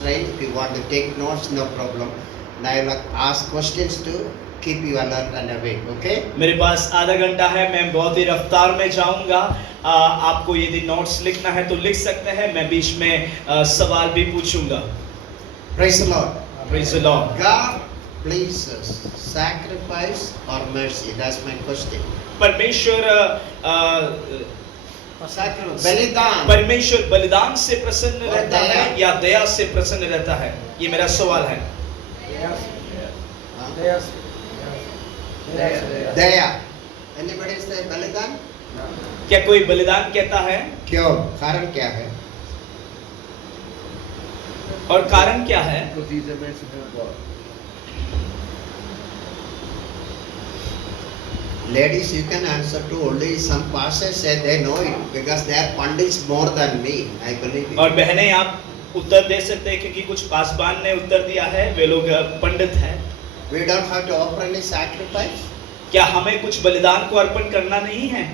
Right? If you want to take notes, no problem. Now I will ask questions to keep you alert and awake. Okay? मेरे पास आधा घंटा है, मैं बहुत ही रफ्तार में जाऊंगा। आपको यदि नोट्स लिखना है तो लिख सकते हैं, मैं बीच में सवाल भी पूछूंगा। Praise the Lord. Praise the Lord. God pleases sacrifice or mercy? That's my question. परमेश्वर बलिदान परमेश्वर बलिदान से प्रसन्न और रहता दया। है या दया से प्रसन्न रहता है? ये मेरा सवाल है। दया। Anybody say बलिदान? क्या कोई बलिदान कहता है? क्यों? कारण क्या है? और कारण क्या है? Because he's a merciful God. Ladies, you can answer to only some pastors say they know it because they are pundits more than me. I believe it. और बहनें आप उत्तर दे सकते हैं क्योंकि कुछ पासवान ने उत्तर दिया है, वे लोग पंडित हैं। We don't have to offer any sacrifice. क्या हमें कुछ बलिदान को अर्पण करना नहीं है?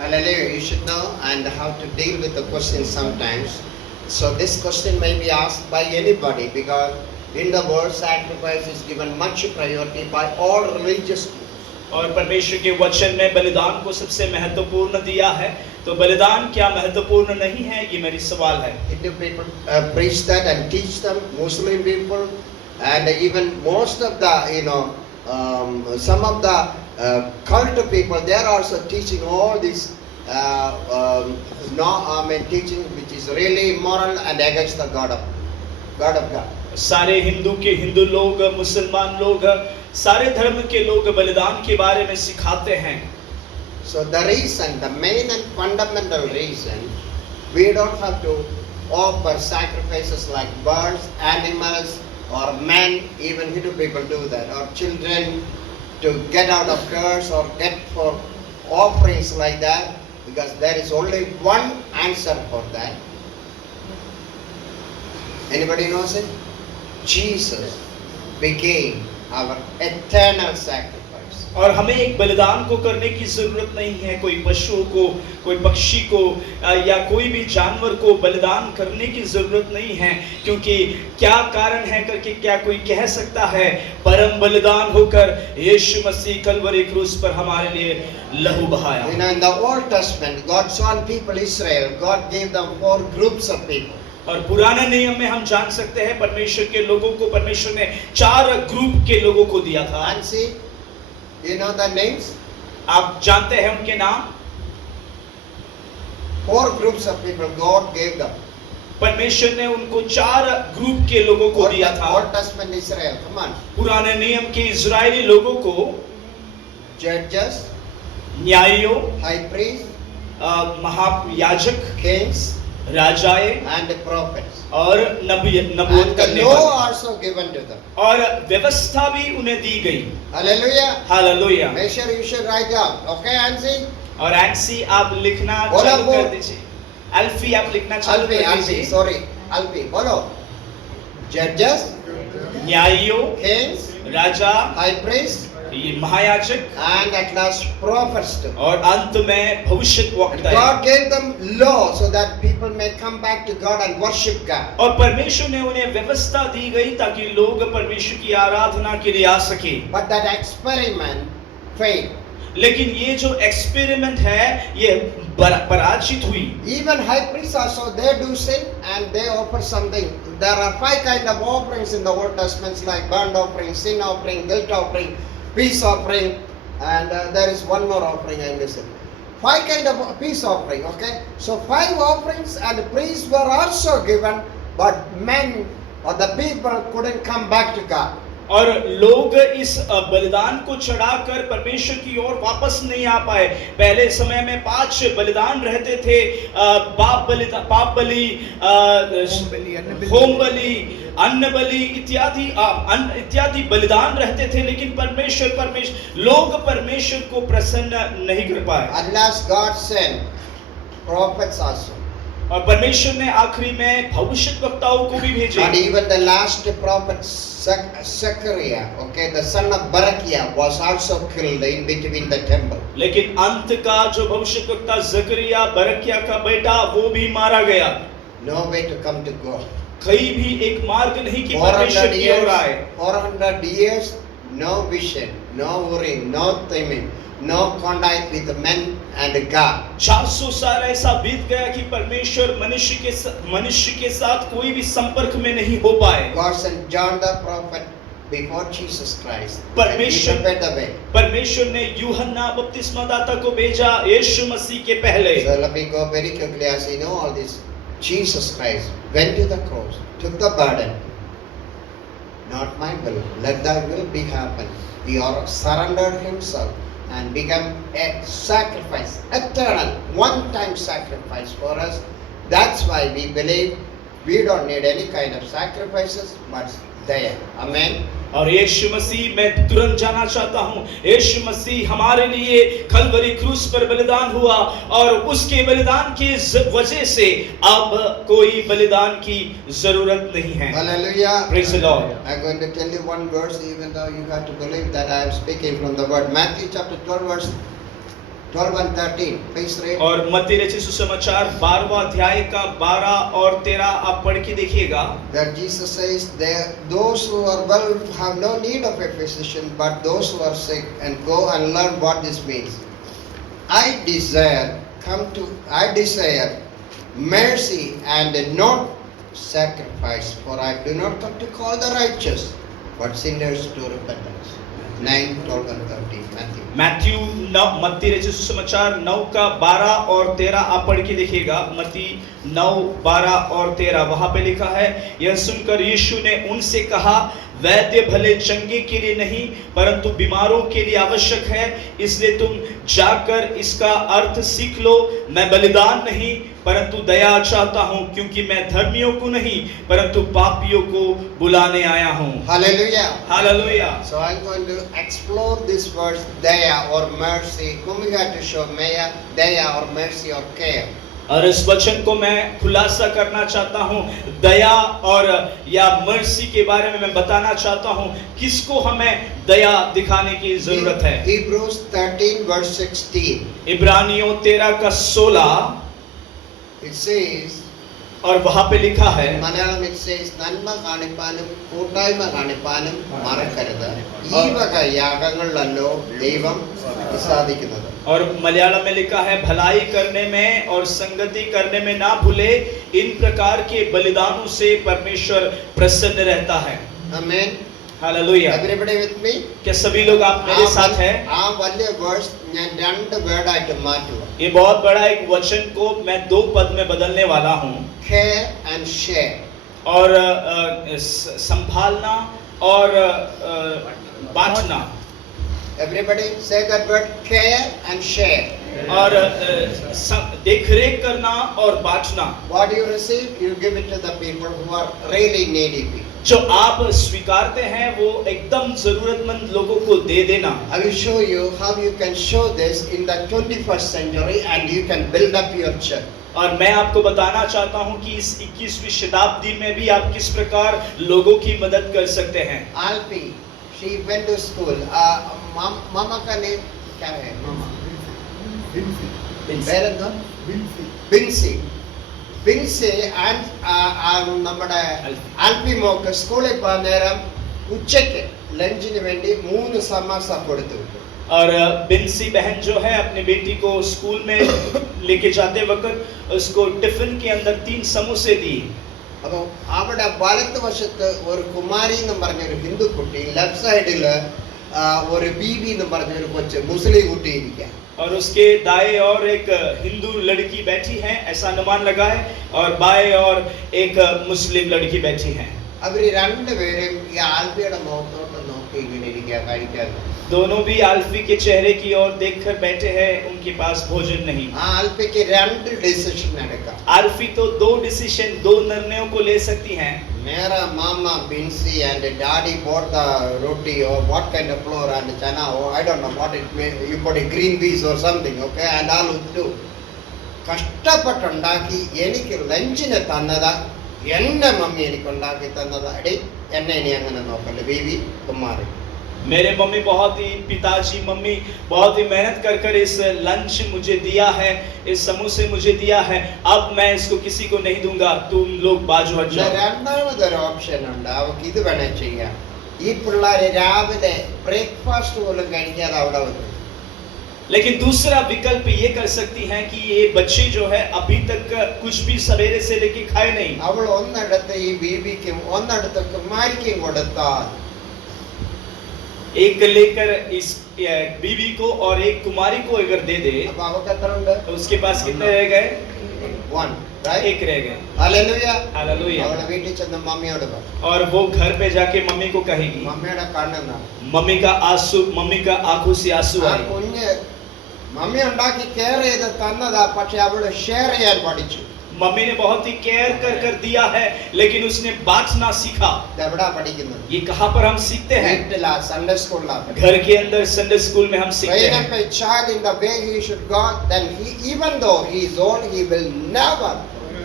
Hallelujah. You should know and how to deal with the question sometimes. So this question may be asked by anybody because in the world sacrifice is given much priority by all religious groups. और परमेश्वर के वचन में बलिदान को सबसे महत्वपूर्ण दिया है, तो बलिदान क्या महत्वपूर्ण नहीं है? ये मेरी सवाल है। Hindu people preach that and teach them. Muslim people and even most of the some of the cult people, they are also teaching all this teaching which is really immoral and against the God of God. सारे हिंदू लोग, मुसलमान लोग, सारे धर्म के लोग बलिदान के बारे में सिखाते हैं। So the reason, the main and fundamental reason, we don't have to offer sacrifices like birds, animals, or men. Even Hindu people do that, or children to get out of curse or get for offerings like that, because there is only one answer for that. Anybody knows it? Jesus became our eternal sacrifice. और हमें एक बलिदान को करने की जरूरत नहीं है, कोई पशु को, कोई पक्षी को या कोई भी जानवर को बलिदान करने की जरूरत नहीं है, क्योंकि क्या कारण है करके क्या कोई कह सकता है? परम बलिदान होकर यीशु मसीह कलवरी क्रूस पर हमारे लिए लहू बहाया। You know, in the Old Testament, God's own people Israel, God gave them 4 groups of people. और पुराने नियम में हम जान सकते हैं परमेश्वर के लोगों को परमेश्वर ने 4 ग्रुप के लोगों को दिया था। And see, you know the names? आप जानते हैं उनके नाम? 4 groups of people God gave them. परमेश्वर ने उनको 4 ग्रुप के लोगों को दिया था। Old Testament Israel, come on. पुराने नियम के इजरायली लोगों को Judges, न्यायियों, high priest, महायाजक, kings, राजाए and the prophets. और नबूवत And the करने law वाले, also given to them. और व्यवस्था भी उन्हें दी गई। Hallelujah. Hallelujah. Make sure you should write down. Okay, Ansi? और एंसी आप लिखना बोलो, चालू कर बोलो। दीजिए। अल्फी आप लिखना चालू Alpi, कर Alpi, दीजिए। sorry. Alpi, follow. Judges, न्यायियों, kings, राजा, high priest, ये महायाजक, and at last prophets too. और अंत में भविष्यद्वक्ता। God gave them law so that people may come back to God and worship God. और परमेश्वर ने उन्हें व्यवस्था दी गई ताकि लोग परमेश्वर की आराधना के लिए आ सके। But that experiment failed. लेकिन ये जो एक्सपेरिमेंट है ये पराजित हुई। Even high priests also, they do sin and they offer something. There are 5 kind of offerings in the Old Testament, like burnt offering, sin offering, guilt offering, peace offering, and there is one more offering I missed. 5 kind of peace offering, okay? So 5 offerings and priests were also given, but men or the people couldn't come back to God. और लोग इस बलिदान को चढ़ाकर परमेश्वर की ओर वापस नहीं आ पाए। पहले समय में 5 बलिदान रहते थे, पाप बलि, होम बलि, अन्न बलि इत्यादि बलिदान रहते थे, लेकिन लोग परमेश्वर को प्रसन्न नहीं कर पाए। At last God sent prophets also. और परमेश्वर ने आखिरी में भविष्यद्वक्ताओं को भी भेजे। And even the last prophet Zechariah, okay, the son of Barakiah, was also killed in between the temple. लेकिन अंत का जो भविष्यद्वक्ता जकरिया बरकिया का बेटा वो भी मारा गया। No way to come to God. कहीं भी एक मार्ग नहीं कि परमेश्वर 400 की ओर आए। 400 years, no vision, no worrying, no thinking, no contact with men and God. 400 साल ऐसा बीत गया कि परमेश्वर मनुष्य के साथ कोई भी संपर्क में नहीं हो पाए। God sent John the prophet before Jesus Christ. परमेश्वर- And he prepared the way. परमेश्वर ने यूहन्ना बपतिस्मादाता को भेजा यीशु मसीह के पहले। So let me go very quickly as you know all this. Jesus Christ went to the cross, took the burden. Not my will, let thy will be happen. He surrendered himself and became a sacrifice, eternal, one-time sacrifice for us. That's why we believe we don't need any kind of sacrifices, but there. Amen. और यीशु मसीह, मैं तुरंत जाना चाहता हूँ, यीशु मसीह हमारे लिए कलवरी क्रूस पर बलिदान हुआ और उसके बलिदान की वजह से अब कोई बलिदान की जरूरत नहीं है। Hallelujah. Praise the Lord. I'm going to tell you one verse, even though you have to believe that I am speaking from the word. Matthew chapter 12, verse 12 and 13. Please read. और मत्ती रचित सुसमाचार 12वां अध्याय का 12 और 13 आप पढ़ के देखिएगा। That Jesus says, those who are well have no need of a physician, but those who are sick, and go and learn what this means. I desire mercy and not sacrifice, for I do not come to call the righteous, but sinners to repentance. 9, 12 and 13. Matthew. मत्ती रचित सुसमाचार 9 का 12 और 13 आप पढ़ के देखिएगा। मत्ती 9, 12 और 13 वहां पे लिखा है, यह सुनकर यीशु ने उनसे कहा, वैद्य भले चंगे के लिए नहीं परंतु बीमारों के लिए आवश्यक है, इसलिए तुम जाकर इसका अर्थ सीख लो। मैं बलिदान नहीं परंतु दया चाहता हूँ, क्योंकि मैं धर्मियों को नहीं परंतु पापियों को बुलाने आया हूँ। Hallelujah. Hallelujah. So I'm going to explore this verse, daya or mercy. Whom we have to show daya or mercy or care. और इस वचन को मैं खुलासा करना चाहता हूँ, दया और या मर्सी के बारे में मैं बताना चाहता हूँ, किसको हमें दया दिखाने की जरूरत है। Hebrews 13 verse 16. इब्रानियों 13 का 16 It says, और वहां पे लिखा है, Malayalam it says, നന്മ കാണിപ്പാനും കൂട്ടായ്മ കാണിപ്പാനും മറക്കരുത്, ഈ വക യാഗങ്ങളിലല്ലോ ദൈവം സാധിക്കുന്നത്। और मलयालम में लिखा है, भलाई करने में और संगति करने में ना भूले, इन प्रकार के बलिदानों से परमेश्वर प्रसन्न रहता है। Amen. Hallelujah. Everybody with me? क्या सभी लोग आप मेरे साथ हैं? ആ വലിയ വേഴ്സ് ഞാൻ രണ്ട് വേർഡായിട്ട് മാറ്റുക। ये बहुत बड़ा एक वचन को मैं 2 पद में बदलने वाला हूँ। Care and share. और संभालना और बांटना। Everybody say that word, care and share. और देखरेख करना और बांटना। What you receive, you give it to the people who are really needy people. जो आप स्वीकारते हैं वो एकदम जरूरतमंद लोगों को दे देना। I will show you how you can show this in the 21st century and you can build up your church. और मैं आपको बताना चाहता हूँ कि इस 21वीं शताब्दी में भी आप किस प्रकार लोगों की मदद कर सकते हैं। Alfie, she went to school. मामा का नेम क्या है? मामा പേരെന്താ? ബിൻസി. ബിൻസി നമ്മുടെ ആൽഫി മോക്ക് സ്കൂളിൽ പോകാൻ നേരം ഉച്ചയ്ക്ക് ലഞ്ചിന് വേണ്ടി 3 സമോസ കൊടുത്തു വിട്ടു। और बिन्सी बहन जो है अपने बेटी को स्कूल में लेके जाते वक्त उसको टिफिन के अंदर 3 समोसे दिए। അപ്പോൾ അവിടെ വലത്ത് വശത്ത് ഒരു കുമാരി എന്ന് പറഞ്ഞൊരു ഹിന്ദു കുട്ടി, ലെഫ്റ്റ് സൈഡിൽ ഒരു ബീബി എന്ന് പറഞ്ഞൊരു കൊച്ചു മുസ്ലിം കുട്ടി ഇരിക്കുക। और उसके दाएं और एक हिंदू लड़की बैठी है, ऐसा अनुमान लगा है, और बाएं और एक मुस्लिम लड़की बैठी है। അവർ രണ്ടുപേരും ഈ ആൽഫിയുടെ മുഖത്തോട്ട് നോക്കി ഇങ്ങനെ ഇരിക്കുക, കഴിക്കാൻ। दोनों भी आल्फी के चेहरे की ओर देखकर बैठे हैं, उनके पास भोजन नहीं। ആൽഫിക്ക് 2 ഡിസിഷൻ എടുക്കാം। आल्फी तो 2 डिसीजन 2 निर्णयों को ले सकती हैं। मेरा मामा Binsi and daddy bought the roti or what kind of flour and chana or I don't know what it may, you put a green peas or something, okay, and all do. കഷ്ടപ്പെട്ടുണ്ടാക്കി എനിക്ക് ലഞ്ചിന് തന്നതാ, എൻ്റെ mummy എനിക്ക് ഉണ്ടാക്കി തന്നതാ. എടി എന്നെ ഇനി അങ്ങനെ നോക്കല്ലേ ബേബി കുമാരി. मेरे मम्मी बहुत ही पिताजी मम्मी बहुत ही मेहनत कर कर इस लंच मुझे दिया है, इस समोसे मुझे दिया है, अब मैं इसको किसी को नहीं दूंगा, तुम लोग बाजू हट जाओ। രണ്ടാമതൊരു ഓപ്ഷൻ ഉണ്ട്, അവർക്ക് ഇത് വേണേ ചെയ്യാം. ഈ പിള്ളേര് രാവിലെ ബ്രേക്ക്ഫാസ്റ്റ് പോലും കഴിക്കാതെ അവിടെ വന്നു. लेकिन दूसरा विकल्प ये कर सकती हैं कि ये बच्चे जो है अभी तक कुछ भी सवेरे से लेके खाए नहीं. അവൾ ഒന്നിടത്ത് ഈ ബീബിക്കും ഒന്നിടത്ത് കുമാരിക്കും കൊടുത്താൽ एक लेकर इस बीवी को और एक कुमारी को अगर दे दे അപ്പൊ അവൾക്ക് എത്ര ഉണ്ട്? तो उसके पास कितने रह गए? 1, right? एक रह गए. ഹല്ലേലൂയ. हालेलुया. അവളെ വീട്ടിൽ ചെന്ന് മമ്മിയോട് പറഞ്ഞു. और वो घर पे जाके मम्मी को कहेगी. മമ്മിയുടെ കണ്ണെന്നാ मम्मी का आंसू, मम्मी का आंखों से आंसू ആ आए. കുഞ്ഞ് മമ്മി ഉണ്ടാക്കി കെയർ ചെയ്ത് തന്നതാ, പക്ഷെ അവള് ഷെയർ ചെയ്യാൻ പഠിച്ചു. मम्मी ने बहुत ही केयर कर कर दिया है, लेकिन उसने बांटना सीखा. ഇതെവിടാ പഠിക്കുന്നത്? ये कहाँ पर हम सीखते हैं? വീട്ടിലാ, സൺഡേ സ്കൂളിലാ. घर के अंदर संडे स्कूल में हम सीखते Train हैं. up a child in the way he should go, then he, even though he is old, he will never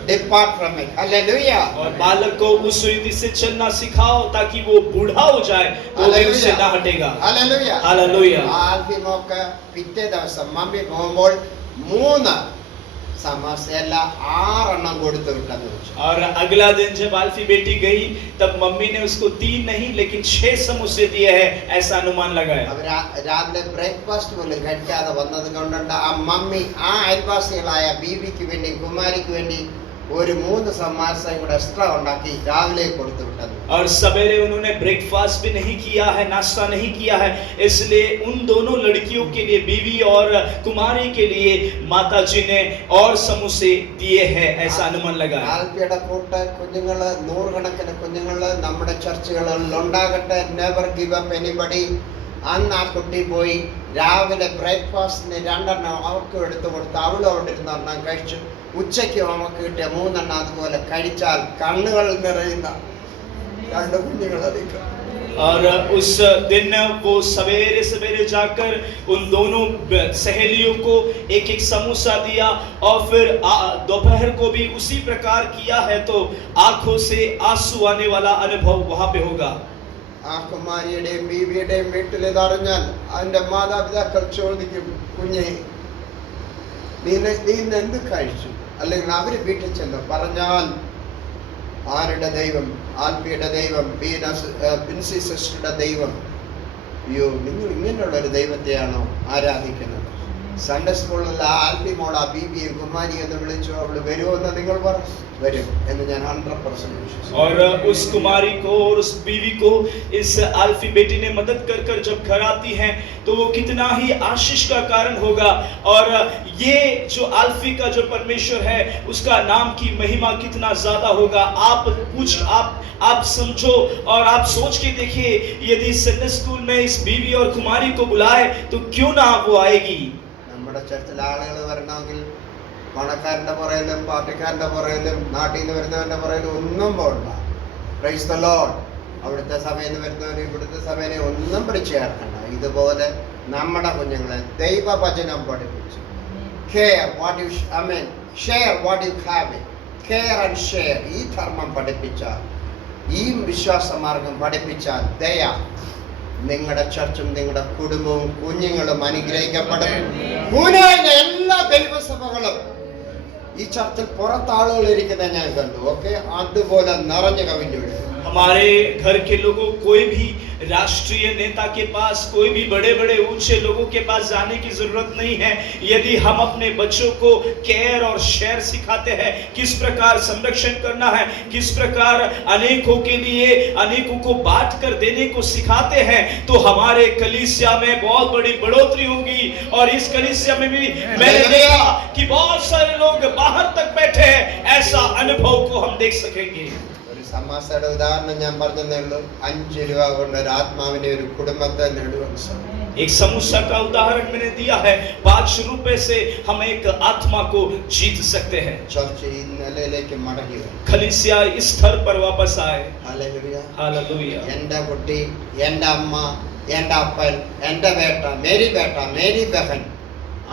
depart from it. Hallelujah. और बालक को उस रीति से चलना सिखाओ ताकि वो बूढ़ा हो जाए तो भी उससे ना हटेगा. Hallelujah. हालेलुया. ആൽഫി മോക്ക് പിറ്റേ ദിവസം മമ്മി പോകുമ്പോൾ 3 സമോസയല്ല 6 കൊടുത്തു വിട്ടെന്ന് വെച്ചു. और अगला दिन जब आल्फी बेटी गई तब मम्मी ने उसको 3 नहीं लेकिन 6 समोसे दिए हैं, ऐसा अनुमान लगाया. അവർ രാവിലെ ബ്രേക്ക്ഫാസ്റ്റ് പോലും കഴിക്കാതെ വന്നത് കൊണ്ടുണ്ട് ആ മമ്മി ആ അയൽവാസികളായ ബീവിക്ക് വേണ്ടി കുമാരിക്ക് വേണ്ടി ഒരു 3 സമോസയും കൂടെ എക്സ്ട്രാ ഉണ്ടാക്കി രാവിലെ കൊടുത്തു വിട്ടത്. और सवेरे उन्होंने ब्रेकफास्ट भी नहीं किया है, नाश्ता नहीं किया है, इसलिए उन दोनों लड़कियों के लिए, बीवी और कुमारी के लिए माता जी ने और समोसे दिए हैं, ऐसा अनुमान लगा. ആൽഫിയുടെ കൂട്ട് കുഞ്ഞുങ്ങള്, 100 കണക്കിന് കുഞ്ഞുങ്ങള് നമ്മുടെ ചർച്ചുകളിൽ ഉണ്ടാകട്ടെ. Never give up anybody. അന്ന് ആ കുട്ടി പോയി രാവിലെ ബ്രേക്ക്ഫാസ്റ്റിന് 2 അവർക്ക് എടുത്തു കൊടുത്ത് അവളും അവിടെ ഇരുന്ന് 1 കഴിച്ചു. ഉച്ചയ്ക്ക് നമുക്ക് കിട്ടിയ 3 അതുപോലെ കഴിച്ചാൽ കണ്ണുകൾ നിറയുന്ന 2 കുഞ്ഞുങ്ങളായിരിക്കും. और उस दिन वो सवेरे सवेरे जाकर उन दोनों सहेलियों को एक एक समोसा दिया और फिर दोपहर को भी उसी प्रकार किया है, तो आंखों से आंसू आने वाला अनुभव वहां पे होगा. ആ കുമാരിയുടെയും ബീവിയുടെയും വീട്ടിൽ ഇതറിഞ്ഞാൽ അതിന്റെ മാതാപിതാക്കൾ ചോദിക്കും, കുഞ്ഞെ നീ എന്ത് കഴിച്ചു? അല്ലെങ്കിൽ അവര് വീട്ടിൽ ചെന്ന് പറഞ്ഞാൽ ആരുടെ ദൈവം? ആൽഫിയുടെ ദൈവം, ബിൻസി സിസ്റ്ററുടെ ദൈവം. അയ്യോ, നിങ്ങൾ ഇങ്ങനെയുള്ള ഒരു ദൈവത്തെയാണോ ആരാധിക്കുന്നത്? സൺഡേ സ്കൂളിൽ ആൽഫി മോൾ ആ ബീബിയെ കുമാരി എന്ന് വിളിച്ചു, അവള് വരുമെന്ന് നിങ്ങൾ പറഞ്ഞു. വരും എന്ന് ഞാൻ 100% വിശ്വസിക്കുന്നു. और उस कुमारी को और उस बीवी को इस आल्फी बेटी ने मदद कर कर जब घर आती हैं तो वो कितना ही आशीष का कारण होगा. और ये जो आल्फी का जो परमेश्वर है उसका नाम की महिमा कितना ज्यादा होगा. आप समझो और आप सोच के देखिए, यदि संडे स्कूल में इस बीवी और कुमारी को बुलाए तो क्यों ना वो आएगी. നമ്മുടെ ചർച്ചിൽ ആളുകൾ വരണമെങ്കിൽ പണക്കാരന്റെ പുറയിലും പാർട്ടിക്കാരന്റെ പുറയിലും നാട്ടിൽ നിന്ന് വരുന്നവന്റെ പുറയിലും ഒന്നും പോകണ്ട. Praise the Lord. അവിടുത്തെ സഭയിൽ നിന്ന് വരുന്നവരും ഇവിടുത്തെ സഭയെ ഒന്നും പിടിച്ചു ചേർക്കണ്ട. ഇതുപോലെ നമ്മുടെ കുഞ്ഞുങ്ങളെ ദൈവവചനം പഠിപ്പിച്ചു. Care what you share what you have. Care and share. ഈ ധർമ്മം പഠിപ്പിച്ചാൽ, ഈ വിശ്വാസമാർഗം പഠിപ്പിച്ചാൽ ദയ നിങ്ങളുടെ ചർച്ചും നിങ്ങളുടെ കുടുംബവും കുഞ്ഞുങ്ങളും അനുഗ്രഹിക്കപ്പെടും. പൂനെയിലെ എല്ലാ ദൈവസഭകളും ഈ ചർച്ചിൽ പുറത്താളുകൾ ഇരിക്കുന്നത് ഞാൻ കണ്ടു. ഓക്കെ, അതുപോലെ നിറഞ്ഞു കവിഞ്ഞു. हमारे घर के लोगों, कोई भी राष्ट्रीय नेता के पास, कोई भी बड़े बड़े ऊंचे लोगों के पास जाने की जरूरत नहीं है. यदि हम अपने बच्चों को केयर और शेयर सिखाते हैं, किस प्रकार संरक्षण करना है, किस प्रकार अनेकों के लिए अनेकों को बांट कर देने को सिखाते हैं, तो हमारे कलीसिया में बहुत बड़ी बढ़ोतरी होगी. और इस कलीसिया में भी मैंने देखा कि बहुत सारे लोग बाहर तक बैठे हैं. ऐसा अनुभव को हम देख सकेंगे. സമാസയുടെ ഉദാഹരണം ഞാൻ പറഞ്ഞതേ ഉള്ളൂ. 5 രൂപ കൊണ്ട് ഒരു ആത്മാവിനെ, ഒരു കുടുംബത്തെ നേടുവാൻ സാധിക്കും. एक समोसा का उदाहरण मैंने दिया है. 5 रुपए से हम एक आत्मा को जीत सकते हैं. ചർച്ച ഈ നിലയിലേക്ക് മടങ്ങി വരും. कलीसिया इस स्तर पर वापस आए. ഹല്ലേലൂയ. हालेलुया. എന്റെ കുട്ടി, എന്റെ അമ്മ, എന്റെ അപ്പൻ, എന്റെ ബേട്ട, മേരി ബേട്ട, മേരി ബഹൻ,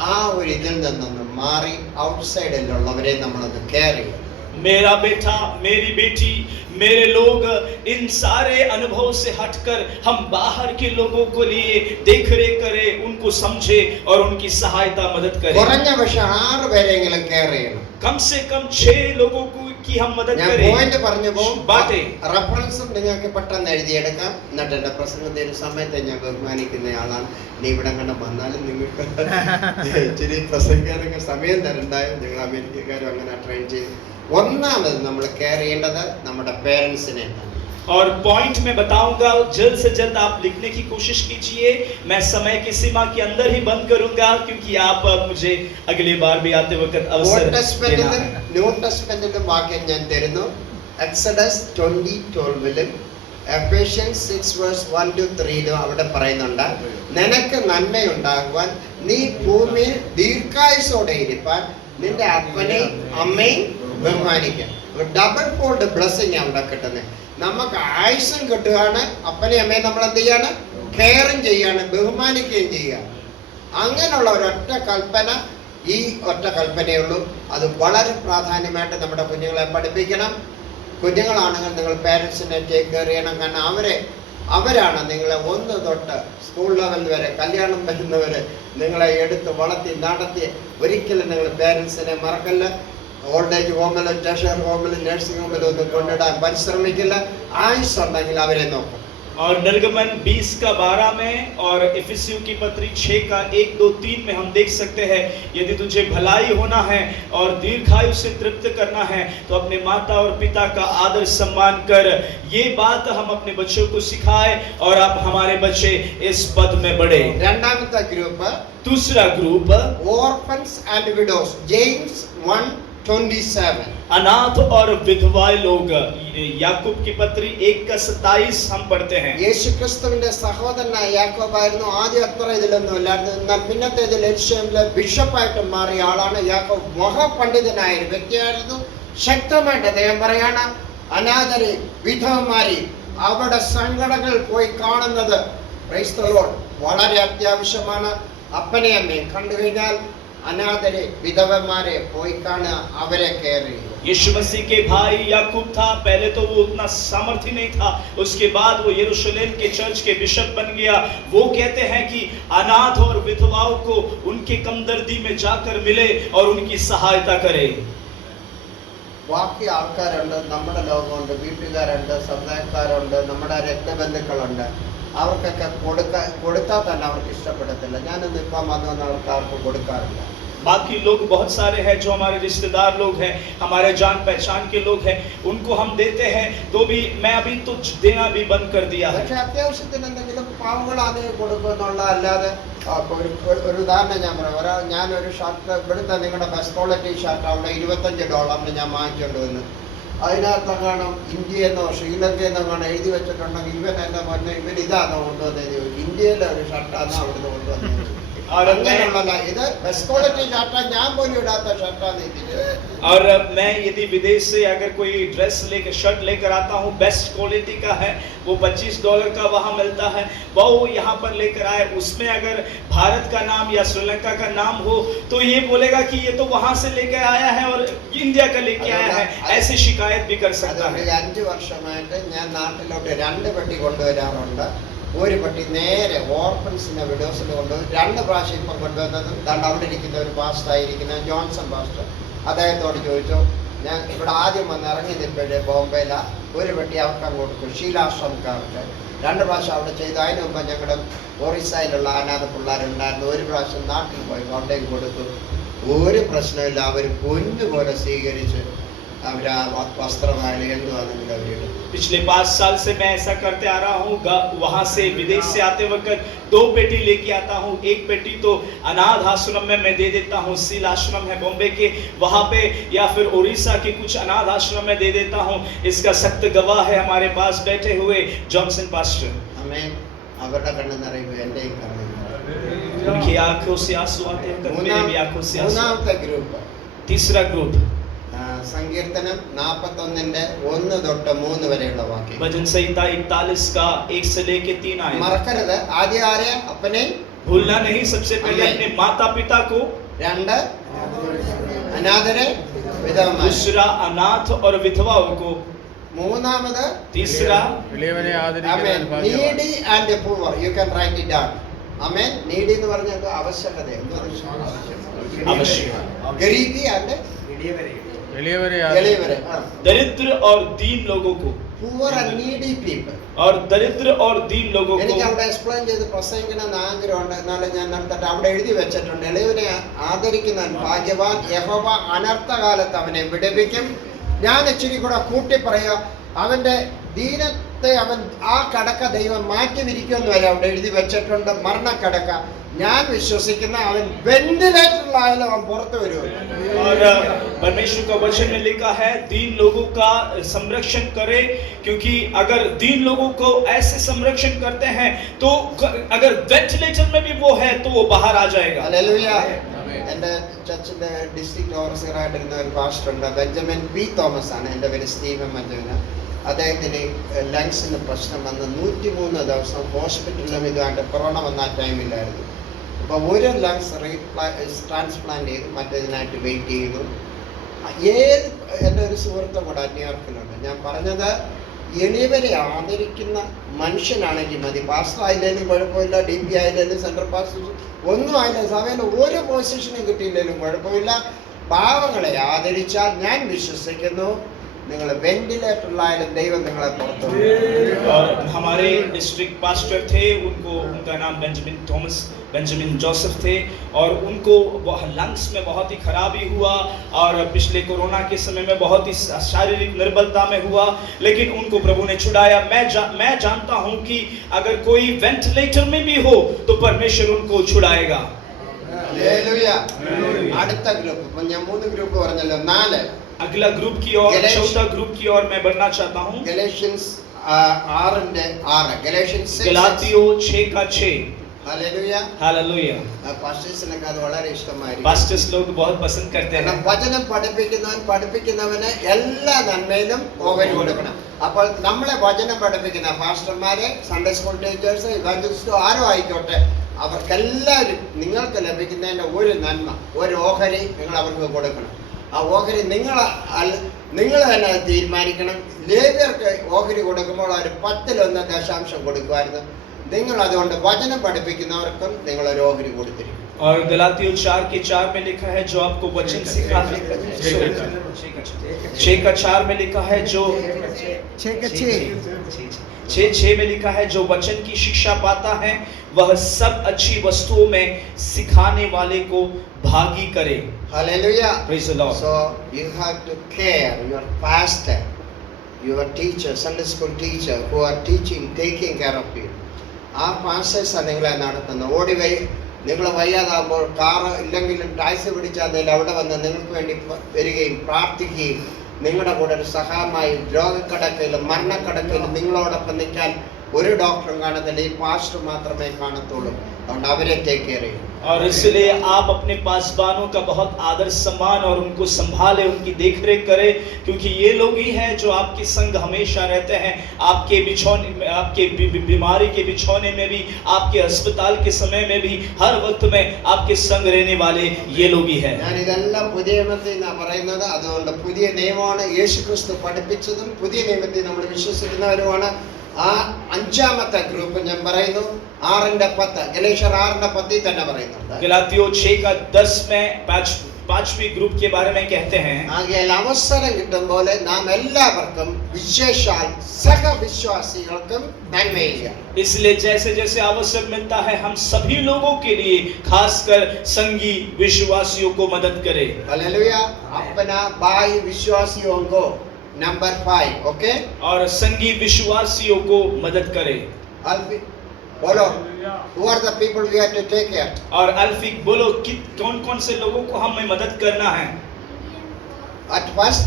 ആ ഒരു ഇതിൽ നിന്നൊന്ന് മാറി ഔട്ട്സൈഡിലുള്ളവരെ നമ്മളത് കെയർ ചെയ്യും. मेरा बेटा, मेरी बेटी, मेरे लोग, इन सारे अनुभव से हटकर हम बाहर के लोगों को लिए देख रेख करें, उनको समझे और उनकी सहायता मदद करें। കുറഞ്ഞ പക്ഷെ 6 പേരെങ്കിലും കെയർ ചെയ്യണം. कम से कम 6 लोगों को की हम मदद ഞാൻ करें। പോയിന്റ് പറഞ്ഞപ്പോൾ बातें റെഫറൻസും നിങ്ങൾക്ക് പെട്ടെന്ന് എഴുതിയെടുക്കാം. എന്നിട്ട് എന്റെ പ്രസംഗത്തിന്റെ സമയത്ത് ഞാൻ ബഹുമാനിക്കുന്നയാളാണ്. നീ ഇവിടെ കണ്ട് വന്നാലും നിങ്ങൾക്ക് ഇച്ചിരി പ്രസംഗിക്കാനൊക്കെ സമയം തരണ്ടായോ. നിങ്ങൾ അമേരിക്കക്കാരും അങ്ങനെ ട്രെയിൻ ചെയ്ത് ഒന്നാമത് നമ്മൾ കെയർ ചെയ്യേണ്ടത് നമ്മുടെ പേരൻസിനെ. और पॉइंट मैं बताऊंगा, जल्द से जल्द आप लिखने की कोशिश कीजिए। मैं समय की सीमा के अंदर ही बंद करूंगा क्योंकि आप मुझे अगली बार भी आते वक्त अवसर ഓൾഡ് देना ടെസ്റ്റ്മെന്റിലും है। ന്യൂ ടെസ്റ്റ്മെന്റിലും വാക്യം ഞാൻ തരുന്നു. എക്സഡസ് 20:12 എഫേഷ്യൻസ് 6:1-3 അവിടെ പറയുന്നുണ്ട്, നിനക്ക് നന്മയുണ്ടാകുവാൻ നീ ഭൂമിയിൽ ദീർഘായുസോടെ ഇരിപ്പാൻ നിന്റെ അപ്പനെയും അമ്മയും ബഹുമാനിക്കാം. ഡബിൾ ഫോൾഡ് ബ്ലെസ്സിങ് അവിടെ കിട്ടുന്നത്. നമുക്ക് ആയുസും കിട്ടുകയാണ്, അപ്പനെയും അമ്മയും നമ്മൾ എന്ത് ചെയ്യാണ്? കെയറും ചെയ്യാണ്, ബഹുമാനിക്കുകയും ചെയ്യുക. അങ്ങനെയുള്ള ഒരൊറ്റ കൽപ്പന, ഈ ഒറ്റ കൽപ്പനയുള്ളൂ. അത് വളരെ പ്രാധാന്യമായിട്ട് നമ്മുടെ കുഞ്ഞുങ്ങളെ പഠിപ്പിക്കണം. കുഞ്ഞുങ്ങളാണെങ്കിൽ നിങ്ങൾ പേരൻസിനെ ടേക്ക് കെയർ ചെയ്യണം. കാരണം അവരാണ് നിങ്ങളെ 1 തൊട്ട് സ്കൂൾ ലെവൽ വരെ, കല്യാണം വരുന്നവരെ നിങ്ങളെ എടുത്ത് വളർത്തി നടത്തി. ഒരിക്കലും നിങ്ങൾ പേരൻസിനെ മറക്കല്ല. ഓൾഡ് ഏജ് ഹോമിലും ടെഷർ ഹോമിലും നഴ്സിംഗ് ഹോമിലും ഒന്നും കൊണ്ടിടാൻ പരിശ്രമിക്കില്ല. ആയുസ് ഉണ്ടെങ്കിൽ അവരെ നോക്കും. और निर्गमन 20:12 में और इफिसियों की पत्री 6:1-2-3 में हम देख सकते हैं, यदि तुझे भलाई होना है और दीर्घायु से तृप्त करना है तो अपने माता और पिता का आदर सम्मान कर। ये बात हम अपने बच्चों को सिखाए और अब हमारे बच्चे इस पद में बढ़े। രണ്ടാമത്തെ ഗ്രൂപ്പ് दूसरा group orphans and widows, James 1:27. अनाथ और विधवाएं लोग, याकूब की पत्री 1:27 हम पढ़ते हैं। യേശുക്രിസ്തുവിന്റെ സഹോദരനായ യാക്കോബായിരുന്നു. ആദ്യം അത്ര ഇതിലൊന്നും ഇല്ലായിരുന്നു. എന്നാൽ പിന്നത്തെ ഇതിൽ എരുശലേമിലെ ബിഷപ്പായിട്ട് മാറിയ ആളാണ് യാക്കോബ്. മഹാപണ്ഡിതനായ ഒരു വ്യക്തിയായിരുന്നു. ശക്തമായിട്ട് അദ്ദേഹം പറയാണ്, അനാഥരെ വിധവമാരെ അവരുടെ സങ്കടങ്ങൾ പോയി കാണുന്നത് പ്രൈസ് ദി ലോർഡ് വളരെ അത്യാവശ്യമാണ്. അപ്പനെ അമ്മയും കണ്ടു കഴിഞ്ഞാൽ അനാഥരെ വിധവമാരെ പോയി കാണുക, അവരെ കെയർ ചെയ്യുക. यीशु मसीह के भाई याकूब था, पहले तो वो उतना सामर्थ्य नहीं था, उसके बाद वो यरूशलेम के चर्च के बिशप बन गया। वो कहते हैं कि अनाथ और विधवाओं को उनके कमदर्दी में जाकर मिले और उनकी सहायता करे। ബാക്കി ആൾക്കാരുണ്ട്, നമ്മുടെ ലോകമുണ്ട്, വീട്ടുകാരുണ്ട്, സമുദായക്കാരുണ്ട്, നമ്മുടെ രക്തബന്ധുക്കളുണ്ട്. അവർക്കൊക്കെ കൊടുത്താൽ തന്നെ അവർക്ക് ഇഷ്ടപ്പെടത്തില്ല. ഞാനൊന്നും ഇപ്പം അതൊന്നും ആൾക്കാർക്ക് കൊടുക്കാറില്ല. बाकी लोग बहुत सारे हैं जो हमारे रिश्तेदार लोग हैं, हमारे जान पहचान के लोग हैं, उनको हम देते हैं, तो भी मैं अभी तो देना भी बंद कर दिया है। പക്ഷെ അത്യാവശ്യത്തിന് എന്തെങ്കിലും പാവങ്ങളാണ് കൊടുക്കുന്നുള്ള അല്ലാതെ ഒരു ഉദാഹരണം ഞാൻ പറയാം. ഞാനൊരു ഷർട്ട് ഇവിടുത്തെ നിങ്ങളുടെ ബെസ്റ്റ് ക്വാളിറ്റി ഷർട്ട് അവിടെ $25 ഞാൻ വാങ്ങിച്ചുകൊണ്ട് വന്നു. അതിനകത്തെങ്ങാനും ഇന്ത്യയെന്നോ ശ്രീലങ്കയെന്നോ കാണാൻ എഴുതി വെച്ചിട്ടുണ്ടെങ്കിൽ ഇവൻ എന്നെ പറഞ്ഞ ഇവൻ ഇതാണോ കൊണ്ടുവന്നത്, ഇന്ത്യയിലെ ഒരു ഷർട്ടാണ് അവിടുന്ന് കൊണ്ടുവന്നത്. ഇത് ബെസ്റ്റ് ക്വാളിറ്റി ഷർട്ടാ, ഞാൻ പോലും ഇടാത്ത ഷർട്ടാണ്. और मैं यदि विदेश से अगर कोई ड्रेस लेकर शर्ट लेकर आता हूँ, बेस्ट क्वालिटी का है, वो $25 का वहाँ मिलता है, वो यहाँ पर लेकर आए, उसमें अगर भारत का नाम या श्रीलंका का नाम हो तो ये बोलेगा कि ये तो वहाँ से लेकर आया है और इंडिया का लेके आया है, ऐसी शिकायत भी कर सकता है। 5 വർഷമായിട്ട് ഞാൻ നാട്ടിലോട്ട് 2 പെട്ടി കൊണ്ടുവരാറുണ്ട്. ഒരു പെട്ടി നേരെ ഓർഫൻസിനെ വിഡോസിന് കൊണ്ടുപോയി 2 പ്രാവശ്യം ഇപ്പം കൊണ്ടുവന്നതും അവിടെ ഇരിക്കുന്ന ഒരു പാസ്റ്ററായിരിക്കുന്ന ജോൺസൺ പാസ്റ്റർ, അദ്ദേഹത്തോട് ചോദിച്ചു, ഞാൻ ഇവിടെ ആദ്യം വന്ന് ഇറങ്ങി നിൽപ്പോഴേ ബോംബെയില ഒരു പെട്ടി അവർക്ക് കൊടുക്കും, ശീലാശ്രമക്കാർക്ക് 2 പ്രാവശ്യം അവിടെ ചെയ്തു. അതിന് മുമ്പ് ഞങ്ങളുടെ ഒറീസയിലുള്ള അനാഥ പിള്ളേരുണ്ടായിരുന്നു. 1 പ്രാവശ്യം നാട്ടിൽ പോയി കൊണ്ടേക്ക് കൊടുത്തു. ഒരു പ്രശ്നമില്ല, അവർ പൊന്നുപോലെ സ്വീകരിച്ച് അവർ ആ വസ്ത്രമായാലും എന്തുവാണെങ്കിലും അവരിടും. पिछले 5 साल से मैं ऐसा करते आ रहा हूँ। वहाँ से विदेश से आते वक्त 2 पेटी लेके आता हूँ। 1 पेटी तो अनाथ आश्रम में मैं दे देता हूँ, सील आश्रम है बॉम्बे के, वहाँ पे, या फिर उड़ीसा के कुछ अनाथ आश्रम में दे देता हूँ। इसका सख्त गवाह है हमारे पास बैठे हुए जॉनसन पास्टर। हमें അവരുടെ കണ്ണ് നിറയുമ്പോൾ എൻ്റെയും കണ്ണ് നിറയും. उनकी आंखों से आंसू आते हैं, मेरी भी आंखों से आंसू। മൂന്നാമത്തെ ഗ്രൂപ്പ്, तीसरा ग्रुप സങ്കീർത്തനം 41:1-3 വരെയുള്ള വാക്യം. भजन संहिता 41 का 1 से लेके 3 आए। മറക്കരുത്, ആദ്യം ആരെ? അപ്പനെ भूलना नहीं, सबसे पहले अपने माता पिता को, 2 അനാഥരെ വിധവമാരെ. दूसरा अनाथ और विधवाओं को, മൂന്നാമത് तीसरा എളിയവനെ Amen. ആദരിക്കുന്നവൻ ഭാഗ്യവാൻ. Needy and poor. You can write it down. Amen. Needy എന്ന് പറഞ്ഞാൽ എന്തോ ആവശ്യകത. आवश्यक, ഗരീബി and എളിയവരെ എളിയവരെ. दरिद्र और दीन लोगों को, Poor and needy people. और दरिद्र और दीन लोगों എനിക്ക് को. അവിടെ എക്സ്പ്ലെയിൻ ചെയ്ത് പ്രസംഗിക്കണമെന്ന് ആഗ്രഹമുണ്ട്. എന്നാലും ഞാൻ നടത്തിട്ട് അവിടെ എഴുതി വെച്ചിട്ടുണ്ട്. എളിയവനെ ആദരിക്കുന്നവൻ ഭാഗ്യവാൻ, യഹോവ അനർത്ഥകാലത്ത് അവനെ വിടുവിക്കും. ഞാൻ ഇച്ചിരി കൂടെ കൂട്ടി പറയുക, അവന്റെ ദീനത്തെ അവൻ ആ കടക്ക ദൈവം മാറ്റി വിരിക്കുമെന്ന് വരെ അവിടെ എഴുതി വെച്ചിട്ടുണ്ട്. മരണക്കടക്ക. ഞാൻ വിശ്വസിക്കുന്ന അവൻ വെന്റിലേറ്ററിലായാലും അവൻ പുറത്തു വരുമല്ലോ. और परमेश्वर का वचन में लिखा है दीन लोगों का संरक्षण करे, क्योंकि अगर दीन लोगों को ऐसे संरक्षण करते हैं तो अगर वेंटिलेटर में भी वो है तो वो बाहर आ जाएगा. ഹല്ലേലൂയ. എൻ്റെ ചർച്ചിന്റെ ഡിസ്ട്രിക്ട് ഓവർസിയറായിട്ടിരുന്ന ഒരു പാസ്റ്റർ ഉണ്ട്, ബെഞ്ചമിൻ പി തോമസ് ആണ്. എൻ്റെ പേര് സ്റ്റീവൻ ബെഞ്ചമിന്. അദ്ദേഹത്തിന് ലങ്സിന് പ്രശ്നം വന്ന് 103 ദിവസം ഹോസ്പിറ്റലിലും ഇതുമായിട്ട് കൊറോണ വന്ന ആ ടൈമിലായിരുന്നു. അപ്പോൾ ഒരു ലങ്സ് ട്രാൻസ്പ്ലാന്റ് ചെയ്തു, മറ്റേതിനായിട്ട് വെയിറ്റ് ചെയ്തു. ഏത് എൻ്റെ ഒരു സുഹൃത്തും കൂടെ ന്യൂയോർക്കിലുണ്ട്. ഞാൻ പറഞ്ഞത്, എളിയവരെ ആദരിക്കുന്ന മനുഷ്യനാണെങ്കിൽ മതി. പാസ്റ്റർ ആയില്ലേലും കുഴപ്പമില്ല, ഡി പി ആയില്ലേലും സെൻട്രൽ പാസ്റ്റർ ഒന്നും ആയില്ല, സഭയിൽ ഒരു പൊസിഷനും കിട്ടിയില്ലേലും കുഴപ്പമില്ല. പാവങ്ങളെ ആദരിച്ചാൽ ഞാൻ വിശ്വസിക്കുന്നു നിങ്ങൾ വെന്റിലേറ്ററിലായാലും ദൈവം നിങ്ങളെ പുറത്തു. और हमारे डिस्ट्रिक्ट पास्टर थे, उनका नाम बेंजामिन जोसेफ थे, और उनको लंग्स में बहुत ही खराबी हुआ और पिछले कोरोना के समय में बहुत ही शारीरिक निर्बलता में हुआ, लेकिन उनको प्रभु ने छुड़ाया. मैं जानता हूं कि अगर कोई वेंटिलेटर में भी हो तो परमेश्वर उनको छुड़ाएगा. ഹല്ലേലൂയ. അടുത്ത ഗ്രൂപ്പ്, ഇപ്പൊ ഞാൻ 3 ഗ്രൂപ്പ് പറഞ്ഞല്ലോ, 4. अगला ग्रुप की ओर, चौथा ग्रुप की ओर मैं बढ़ना चाहता हूं. ഗലേഷ്യൻസ് 6:6. ഗലേഷ്യൻസ് 6. गलातियों 6:6. ഹല്ലേലൂയ. हालेलुया. പാസ്റ്റേഴ്സിനൊക്കെ അത് വളരെ ഇഷ്ടമായിരിക്കും. पास्टर्स लोग बहुत पसंद करते കാരണം हैं. വചനം പഠിപ്പിക്കുന്നവന് എല്ലാ നന്മയിലും ഓഹരി കൊടുക്കണം. അപ്പോൾ നമ്മളെ വചനം പഠിപ്പിക്കുന്ന പാസ്റ്റർമാരെ, സൺഡേ സ്കൂൾ ടീച്ചേഴ്സ്, ഇവാഞ്ചലിസ്റ്റോ ആരോ ആയിക്കോട്ടെ, അവർക്കെല്ലാവരും നിങ്ങൾക്ക് ലഭിക്കുന്നതിൻ്റെ ഒരു നന്മ, ഒരു ഓഹരി നിങ്ങൾ അവർക്ക് കൊടുക്കണം. ആ ഓഹരി നിങ്ങൾ തന്നെ തീരുമാനിക്കണം. ലേവ്യർക്ക് ഓഹരി കൊടുക്കുമ്പോൾ അവർ 10% കൊടുക്കുമായിരുന്നു. നിങ്ങൾ അതുകൊണ്ട് വചനം പഠിപ്പിക്കുന്നവർക്കും നിങ്ങൾ ഒരു ഓഹരി കൊടുത്തിരിക്കും. और गलातियों 4:4 में लिखा है जो आपको वचन सिखाते हैं. 6:4 में लिखा है जो 6:6 में लिखा है जो वचन की शिक्षा पाता है वह सब अच्छी वस्तुओं में सिखाने वाले को भागी करे. Hallelujah. Praise the Lord. So you have to care your pastor, your teacher, Sunday school teacher who are teaching, taking care of you. ആ പാസ്റ്റേഴ്സാണ് നിങ്ങളെ നടത്തുന്നത്. നിങ്ങൾ വയ്യാതാകുമ്പോൾ കാറ് ഇല്ലെങ്കിലും ടാക്സി പിടിച്ചാൽ അവിടെ വന്ന് നിങ്ങൾക്ക് വേണ്ടി വരികയും പ്രാർത്ഥിക്കുകയും നിങ്ങളുടെ കൂടെ ഒരു സഹായമായി രോഗക്കടക്കയിലും മരണക്കടക്കയിലും നിങ്ങളോടൊപ്പം നിൽക്കാൻ ഒരു ഡോക്ടറും കാണത്തില്ല, ഈ പാസ്റ്റർ മാത്രമേ കാണത്തുള്ളൂ. അതുകൊണ്ട് അവരെ ടേക്ക് കെയർ ചെയ്യും. और इसलिए आप अपने पासबानों का बहुत आदर सम्मान और उनको संभाले, उनकी देखरेख करें, क्योंकि ये लोग ही हैं जो आपके संग हमेशा रहते हैं. आपके बिछौने, आपके बीमारी के बिछौने में भी, आपके अस्पताल के समय में भी, हर वक्त में आपके संग रहने वाले ये लोग ही हैं. ഞാൻ ഇതെല്ലാം പുതിയ നിയമത്തിൽ നിന്നാണ് പറയുന്നത്. അതുകൊണ്ട് പുതിയ നിയമമാണ് യേശുക്രിസ്തു പഠിപ്പിച്ചതും പുതിയ നിയമത്തിൽ നമ്മൾ വിശ്വസിക്കുന്നവരുമാണ്. ആ 5ാമത്തെ ഗ്രൂപ്പ് ഞാൻ പറയുന്നു 6:10. ഗലേഷ്യർ 6:10 തന്നെ പറയുന്നുണ്ട്. गलातियों 6:10 में 5वीं ग्रुप के बारे में कहते हैं. ആകയാൽ അവസരം കിട്ടും പോലെ നാം എല്ലാവർക്കും, വിശേഷാൽ സഹവിശ്വാസികൾക്കും നന്മ ചെയ്യുക. इसलिए जैसे जैसे अवसर मिलता है हम सभी लोगों के लिए, खासकर संगी विश्वासियों को मदद करें. हालेलुया. अपना भाई विश्वासियों को नंबर 5. ओके. और संगी विश्वासियों को मदद करें. बोलो, who are the people we have to take care? और अल्फिक बोलो कि कौन कौन से लोगों को हमें मदद करना है. At first,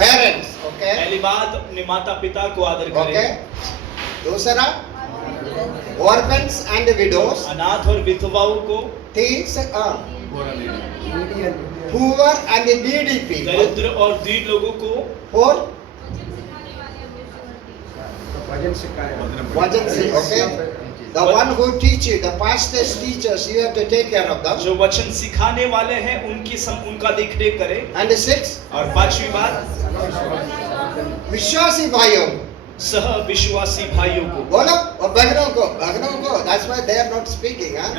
parents. Okay. पहली बात अपने माता पिता को आदर Okay. करें. दूसरा, orphans and widows. अनाथ और विधवाओं को, poor and needy people. दरिद्र और दीन लोगों को, Four, वचन से. Okay. The one who teach you, the pastors, teachers, you have to take care of them. जो वचन सिखाने वाले हैं उनका देख रेख करें। And the sixth, और पांचवी बात, विश्वासी भाइयों, सह विश्वासी भाइयों को। बोलो, और बहनों को, that's why they are not speaking, huh?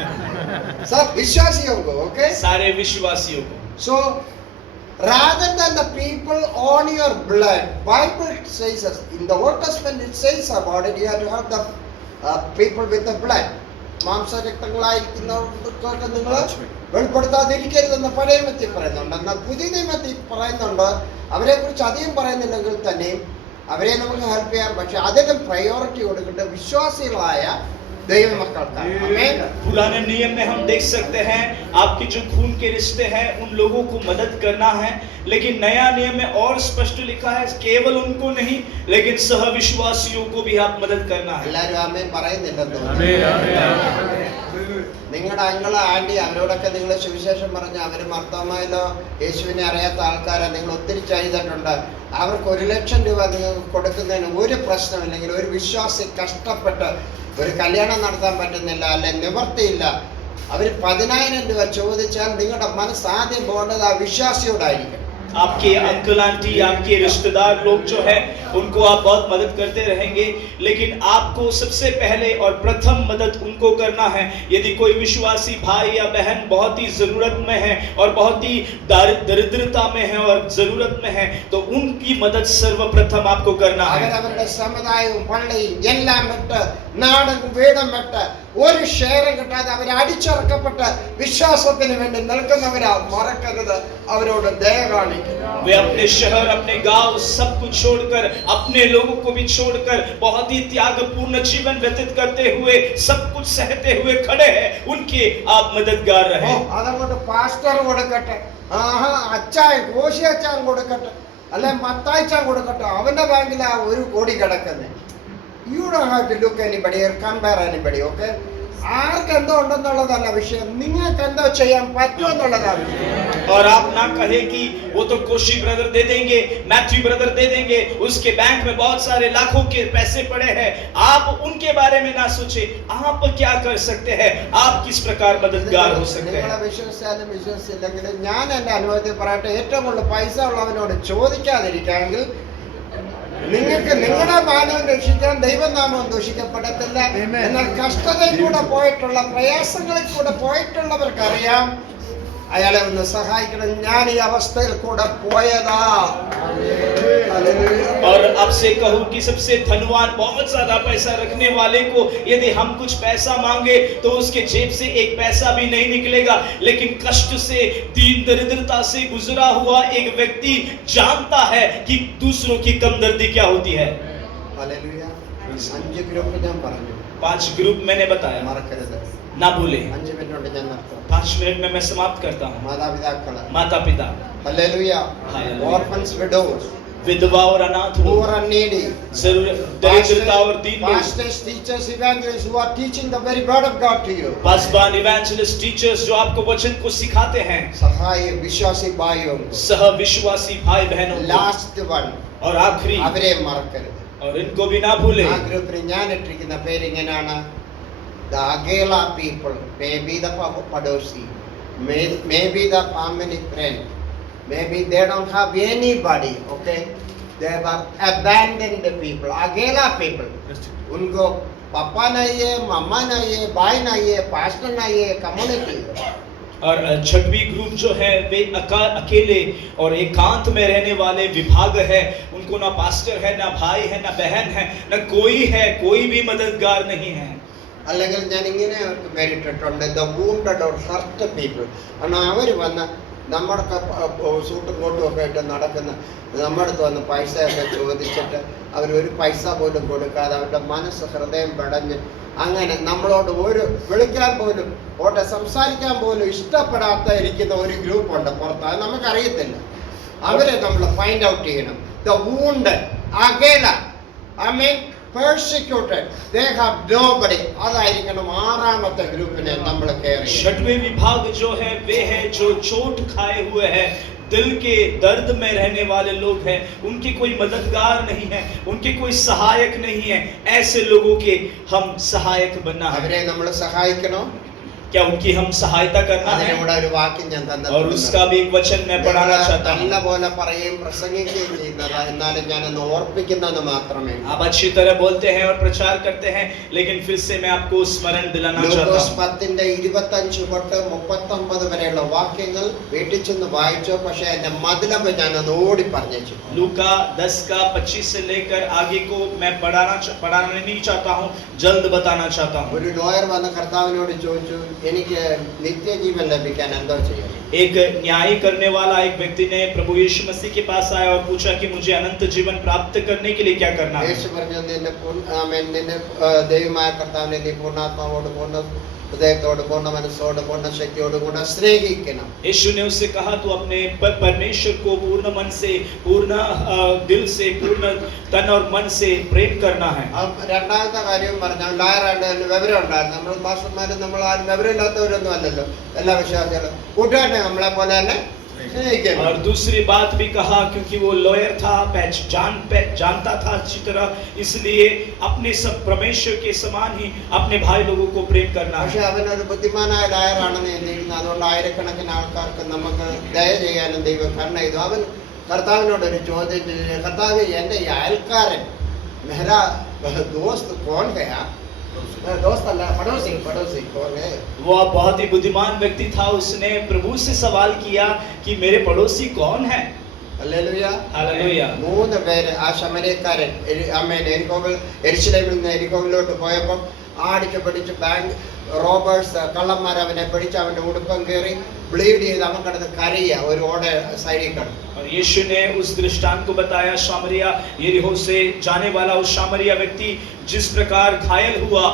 सब विश्वासियों को, okay? सारे विश्वासियों को। So, rather than the people on your blood, Bible says us, in the Old Testament it says about it, you have to have the people with the blood. മാംസരക്തങ്ങളായിരിക്കുന്നവർക്ക് നിങ്ങൾ വെളിപ്പെടുത്താതിരിക്കരുതെന്ന് പഴയ നിയമത്തിൽ പറയുന്നുണ്ട്. എന്നാൽ പുതിയ നിയമത്തിൽ പറയുന്നുണ്ട്, അവരെ കുറിച്ച് അധികം പറയുന്നില്ലെങ്കിൽ തന്നെയും അവരെ നമുക്ക് ഹെൽപ്പ് ചെയ്യാം. പക്ഷെ അതിന് പ്രയോറിറ്റി കൊടുക്കേണ്ട വിശ്വാസികളായ पुराने नियम में हम देख सकते हैं आपके जो खून के रिश्ते हैं उन लोगों को मदद करना है, लेकिन नया नियम में और स्पष्ट लिखा है केवल उनको नहीं लेकिन सह विश्वासियों को भी आप मदद करना है। നിങ്ങളുടെ അങ്കിള് ആന്റി അവരോടൊക്കെ നിങ്ങൾ സുവിശേഷം പറഞ്ഞ് അവർ മർത്തോമായിലോ യേശുവിനെ അറിയാത്ത ആൾക്കാരെ നിങ്ങൾ ഒത്തിരി ചെയ്തിട്ടുണ്ട്. അവർക്ക് 1,00,000 രൂപ നിങ്ങൾ കൊടുക്കുന്നതിന് ഒരു പ്രശ്നമില്ലെങ്കിൽ ഒരു വിശ്വാസി കഷ്ടപ്പെട്ട് ഒരു കല്യാണം നടത്താൻ പറ്റുന്നില്ല, അല്ലെ നിവർത്തിയില്ല, അവർ 10,000 രൂപ ചോദിച്ചാൽ നിങ്ങളുടെ മനസ്സ് ആദ്യം പോകേണ്ടത് ആ വിശ്വാസിയോടായിരിക്കും. आपके अंकल आंटी, आपके रिश्तेदार लोग जो है उनको आप बहुत मदद करते रहेंगे, लेकिन आपको सबसे पहले और प्रथम मदद उनको करना है। यदि कोई विश्वासी भाई या बहन बहुत ही जरूरत में है और बहुत ही दरिद्रता में है और जरूरत में है तो उनकी मदद सर्वप्रथम आपको करना है। അവരുടെ സമുദായവും പള്ളിയും എല്ലാം വിട്ട് നാടും വീടും വിട്ട് ഒരു ഷെയറും കിട്ടാതെ അവർ അടിച്ചിറക്കപ്പെട്ട് വിശ്വാസത്തിന് വേണ്ടി നിൽക്കുന്നവരാ മറക്കരുത്, അവരോട് ദയ കാണിക്കും. वे अपने शहर, अपने गांव सब कुछ छोड़कर, अपने लोगों को भी छोड़कर बहुत ही त्यागपूर्ण जीवन व्यतीत करते हुए, सब कुछ सहते हुए खड़े हैं, उनके आप मददगार रहे। അതുകൊണ്ട് പാസ്റ്റർ കൊടുക്കട്ടെ, അച്ചായ കോശി അച്ചാൻ കൊടുക്കട്ടെ, അല്ലെ മത്തായിച്ചാൻ കൊടുക്കട്ടെ, അവന്റെ ബാങ്കിൽ ആ 1 കോടി കിടക്കുന്നത്. You don't have to look anybody or compare anybody, okay? ആർക്ക് എന്തോ ഉണ്ടെന്നുള്ളതല്ല വിഷയം, നിങ്ങൾക്ക് എന്തോ ചെയ്യാൻ പറ്റുമെന്നുള്ളതാണ് വിഷയം. और आप ना कहे कि वो तो कोशी ब्रदर दे देंगे, मैथ्यू ब्रदर दे देंगे, उसके बैंक में बहुत सारे लाखों के पैसे पड़े हैं, आप उनके बारे में ना सोचे, आप क्या कर सकते हैं, आप किस प्रकार मददगार हो सकते हैं। നിങ്ങളെ വിശ്വസിച്ചാലും വിശ്വസിച്ചില്ലെങ്കിലും ഞാൻ എന്റെ അനുഭവത്തിൽ പറയട്ടെ, ഏറ്റവും കൂടുതൽ പൈസ ഉള്ളവനോട് ചോദിക്കാതിരിക്കാമെങ്കിൽ നിങ്ങൾക്ക് നിങ്ങളുടെ മാനവും രക്ഷിക്കാൻ ദൈവനാമം ദൂഷിക്കപ്പെടത്തില്ല. എന്നാൽ കഷ്ടതയിൽ കൂടെ പോയിട്ടുള്ള, പ്രയാസങ്ങളിൽ കൂടെ പോയിട്ടുള്ളവർക്കറിയാം അയാളെ ഒന്ന് സഹായിക്കണം, ഞാൻ ഈ അവസ്ഥയിൽ കൂടെ പോയതാ. और आपसे कहूं कि सबसे धनवान, बहुत ज्यादा पैसा रखने वाले को यदि हम कुछ पैसा मांगे तो उसके जेब से एक पैसा भी नहीं निकलेगा, लेकिन कष्ट से, दीन दरिद्रता से गुजरा हुआ एक व्यक्ति जानता है कि दूसरों की कमदर्दी क्या होती है। ഹല്ലേലൂയ. 5 ഗ്രൂപ്പ് ഞാൻ പറഞ്ഞു, 5 ग्रुप मैंने बताया, മറക്കരുത്. ना भूले। 5 മിനിറ്റ് കൊണ്ട് ഞാൻ നിർത്താം. 5 मिनट में मैं समाप्त करता हूँ। മാതാപിതാക്കള്, माता पिता, ഹല്ലേലൂയ. ഓർഫൻസ്, വിഡോസ്, विधवा और अनाथ, poor and needy, दरिद्रता और दीन लोग, pastors, teachers, evangelists who are teaching the very word of God to you. Paswan, evangelist, teachers जो आपको वचन को सिखाते हैं, സഹായ വിശ്വാസി ഭായിയോं को, सह विश्वासी भाई बहनों को, last one, और आखिरी, അവരെ മറക്കരുത്. और इनको भी ना भूले। ആ ഗ്രൂപ്പിന് ഞാൻ ഇട്ടിരിക്കുന്ന പേര് ഇങ്ങനെയാണ്, the Agela people, maybe the Padosi, maybe the family friend, maybe they don't have anybody, okay? They were abandoned people, Agela people. उनको पापा नहीं है, मम्मा नहीं है, भाई नहीं है, पास्टर नहीं है, कम्युनिटी। और 6वीं ग्रुप जो है वे अकेले और एकांत में रहने वाले विभाग है, उनको ना पास्टर है, ना भाई है, ना बहन है, ना कोई है, कोई भी मददगार नहीं है। അല്ലെങ്കിൽ ഞാൻ ഇങ്ങനെ അവർക്ക് പേരിട്ടിട്ടുണ്ട്, the wounded or hurt people. കാരണം അവർ വന്ന് നമ്മുടെ സൂട്ടും കോട്ടും ഒക്കെ ആയിട്ട് നടക്കുന്ന നമ്മുടെ അടുത്ത് വന്ന് പൈസയൊക്കെ ചോദിച്ചിട്ട് അവരൊരു പൈസ പോലും കൊടുക്കാതെ അവരുടെ മനസ്സ്, ഹൃദയം പടഞ്ഞ് അങ്ങനെ നമ്മളോട് ഒരു വിളിക്കാൻ പോലും ഓട്ടെ സംസാരിക്കാൻ പോലും ഇഷ്ടപ്പെടാത്ത ഇരിക്കുന്ന ഒരു ഗ്രൂപ്പുണ്ട് പുറത്ത്, അത് നമുക്കറിയത്തില്ല. അവരെ നമ്മൾ ഫൈൻഡ് ഔട്ട് ചെയ്യണം. The wounded, Agela, I mean persecuted, they have nobody. അതായിരിക്കണം 6ാമത്തെ ഗ്രൂപ്പിനെ നമ്മൾ കെയർ ചെയ്യണം. 6वें विभाग जो है वे है जो चोट खाए हुए हैं, दिल के दर्द में रहने वाले लोग हैं, उनके कोई मददगार नहीं है, उनके कोई सहायक नहीं है, ऐसे लोगों के हम सहायक बनना है। അവരെ നമ്മൾ സഹായിക്കണോ? क्या उनकी हम सहायता करना है? അതിനൂടെ ഒരു വാക്യം ഞാൻ और उसका भी एक वचन मैं पढ़ाना चाहता हूँ। നല്ല പോലെ പറയുകയും പ്രസംഗിക്കുകയും ചെയ്യുന്നത്, എന്നാലും ഞാനൊന്ന് ഓർപ്പിക്കുന്നത് മാത്രമേ. आप अच्छी तरह बोलते हैं और प्रचार करते हैं, लेकिन फिर से मैं आपको स्मरण दिलाना चाहता ലൂക്കോസ് हूँ। 10:25 തൊട്ട് 39 വരെയുള്ള വാക്യങ്ങൾ വീട്ടിൽ ചെന്ന് വായിച്ചോ, പക്ഷേ എന്റെ മതിലമ്പ് ഞാനൊന്ന് ഓടി പറഞ്ഞു. लूका 10 का 25 से लेकर आगे को मैं पढ़ाना नहीं चाहता हूँ, जल्द बताना चाहता हूँ। ഒരു ലോയർ വന്ന് കർത്താവിനോട് ചോദിച്ചു, എനിക്ക് നിത്യജീവൻ ലഭിക്കാൻ എന്തോ ചെയ്യണം? एक न्याय करने वाला एक व्यक्ति ने प्रभु यीशु मसीह के पास आया और पूछा कि मुझे अनंत जीवन प्राप्त करने के लिए क्या करना है? യേശു പറഞ്ഞു, നിന്നെ ദൈവമായ കർത്താവിനെ നീ പൂർണ്ണാത്മാവോട്, പൂർണ്ണ ഹൃദയത്തോട്, പൂർണ്ണ മനസ്സോട്, പൂർണ്ണ ശക്തിയോട് കൂടെ സ്നേഹിക്കണം. यीशु ने उससे कहा तू अपने परमेश्वर को पूर्ण मन से, पूर्ण दिल से, पूर्ण तन और मन से प्रेम करना है। രണ്ടാമത്തെ കാര്യം പറഞ്ഞാൽ ലായറാണ്ട് വിവരം ഉണ്ടായിരുന്നു. നമ്മൾ പാസ്റ്റർമാരും നമ്മൾ ആരും വിവരമില്ലാത്തവരൊന്നും അല്ലല്ലോ, എല്ലാ വിശ്വാസികളും. കൂട്ടുകാരനെ നമ്മളെ പോലെ തന്നെ സ്നേഹിക്കണം. और दूसरी बात भी कहा, क्योंकि वो लॉयर था, जानता था अच्छी तरह, इसलिए अपने सब परमेश्वर के समान ही अपने भाई लोगों को प्रेम करना है। പക്ഷെ അവനൊരു ബുദ്ധിമാനായ ലായറാണെന്ന് ചിന്തിക്കുന്നത്. അതുകൊണ്ട് ആയിരക്കണക്കിന് ആൾക്കാർക്ക് നമുക്ക് ദയ ചെയ്യാനും ദൈവം കരുണ ചെയ്തു. അവൻ കർത്താവിനോടൊരു ചോദ്യം ചെയ്തു, കർത്താവ്, എൻ്റെ ഈ അയൽക്കാരൻ मेरा दोस्त कौन है? दोस्त अल्लाह, पड़ोसी कौन है? वो बहुत ही बुद्धिमान व्यक्ति था, उसने प्रभु से सवाल किया कि मेरे पड़ोसी कौन है? ഹല്ലേലൂയ. हालेलुया। 3 പേര് ആ ശമര്യക്കാരൻ എരിശിലേമിൽ നിന്ന് എരിഹോവിലോട്ട് പോയപ്പോൾ ആടിച്ച് പിടിച്ച് ബാങ്ക് റോബേഴ്സ്, കള്ളന്മാർ അവനെ പിടിച്ച് അവന്റെ ഉടുപ്പം കയറി ബ്ലീഡ് ചെയ്ത് അവൻ കിടന്ന് കരയുക, ഒരു ഓട സൈഡിൽ കിടന്നു. और यीशु ने उस दृष्टांत को बताया, सामरिया यरीहो से जाने वाला उस सामरिया व्यक्ति जिस प्रकार घायल हुआ,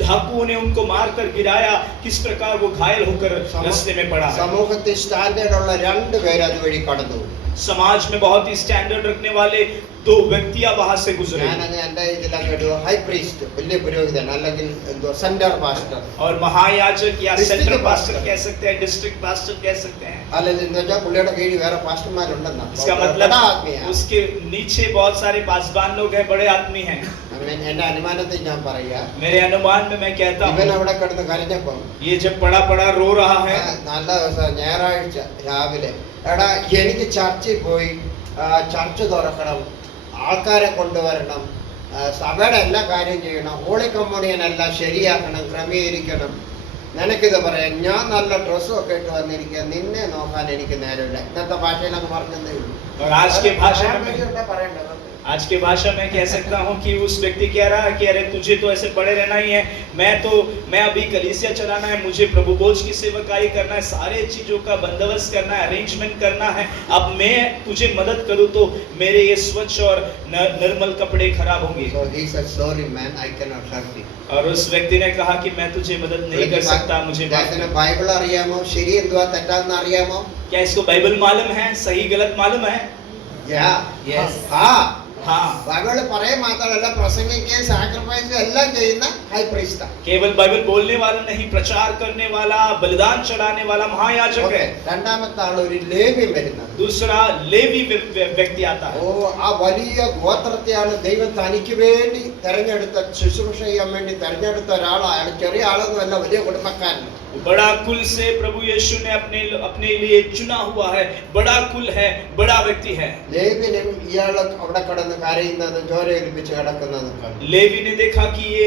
डाकुओं ने उनको मारकर गिराया, किस प्रकार वो घायल होकर रास्ते में पड़ा है। സമൂഹത്തിൽ സ്റ്റാൻഡേർഡ് ഉള്ള 2 പേര് അതുവഴി കടന്നു. समाज में बहुत ही स्टैंडर्ड रखने वाले 2 व्यक्तियां वहां से गुजरे। ഞാനങ്ങ് എൻ്റെ ഇതിലൊരു ഹൈ പ്രീസ്റ്റ്, വലിയ പുരോഹിതൻ, അല്ലെങ്കിൽ എന്തോ സെന്റർ പാസ്റ്റർ, और महायाजक या District सेंटर pastor पास्टर कह सकते हैं, डिस्ट्रिक्ट पास्टर कह सकते हैं। അല്ലെങ്കിൽ എന്ന് വെച്ചാൽ പുള്ളിയുടെ കീഴിൽ വേറെ പാസ്റ്റർമാരുണ്ടെന്നാ. इसका मतलब उसके नीचे बहुत सारे पासबान लोग हैं, बड़े आदमी हैं। എന്റെ അനുമാനത്തിൽ ഞാൻ പറയാ, मेरे अनुमान में मैं कहता ഇവൻ हूँ, അവിടെ കിടന്ന് കരഞ്ഞപ്പം ये जब पड़ा रो रहा है, നല്ല ദിവസം ഞായറാഴ്ച രാവിലെ, എടാ എനിക്ക് ചർച്ചിൽ പോയി ചർച്ച് തുറക്കണം, ആൾക്കാരെ കൊണ്ടുവരണം, സഭയുടെ എല്ലാ കാര്യം ചെയ്യണം, ഹോളി കമ്മ്യൂണിയൻ എല്ലാം ശരിയാക്കണം, ക്രമീകരിക്കണം, നിനക്കിത് പറയാം, ഞാൻ നല്ല ഡ്രസ്സും ഒക്കെ ഇട്ട് വന്നിരിക്കുക, നിന്നെ നോക്കാൻ എനിക്ക് നേരമില്ല. ഇന്നത്തെ ഭാഷയിലൊക്കെ പറഞ്ഞതേ ഉള്ളൂ. और आज के भाषा में പറയണ്ടത് आज के भाषा में कह सकता हूँ कि उस व्यक्ति कह रहा है कि अरे तुझे तो ऐसे पड़े रहना ही है, मैं अभी कलीसिया चलाना है, मुझे प्रभु बोझ की सेवकाई करना है, सारे चीजों का बंदोबस्त करना है, अरेंजमेंट करना है, अब मैं तुझे मदद करूँ तो मेरे ये स्वच्छ और निर्मल कपड़े खराब होंगे। So he said, sorry man, I cannot help you. और उस व्यक्ति ने कहा कि मैं तुझे मदद नहीं कर सकता, मुझे माफ कर। ബൈബിൾ അറിയാമോ? ശരി എന്തുവാ തെറ്റാന്ന് അറിയാമോ? क्या इसको बाइबल मालूम है, सही गलत मालूम है? Yes. हाँ, ബൈബിൾ പറയാൻ മാത്രമല്ല, പ്രസംഗിക്കുകയും സാക്രിഫൈസും എല്ലാം ചെയ്യുന്ന ഹൈ പ്രീസ്റ്റാ. केवल बाइबल बोलने वाला नहीं, प्रचार करने वाला, बलिदान चढ़ाने वाला महायाजक है। രണ്ടാമത്തെ ആൾ ഒരു ലേവ്യം വരുന്നത്. दूसरा लेवी व्यक्ति आता है। ആ വലിയ ഗോത്രത്തെയാണ് ദൈവം തനിക്ക് വേണ്ടി തെരഞ്ഞെടുത്ത, ശുശ്രൂഷ ചെയ്യാൻ വേണ്ടി തെരഞ്ഞെടുത്ത ഒരാളാണ്. അയാൾ ചെറിയ ആളൊന്നുമല്ല, വലിയ കുടുംബക്കാരനാണ്. बड़ा कुल से प्रभु यीशु ने अपने लिए चुना हुआ है, बड़ा कुल है, बड़ा व्यक्ति है। ലേവ്യനും ഇയാൾ അവിടെ കിടന്ന് കരയുന്നത്, ചോരയൊലിപ്പിച്ച് കിടക്കുന്നതും കണ്ടു. लेवी ने देखा कि ये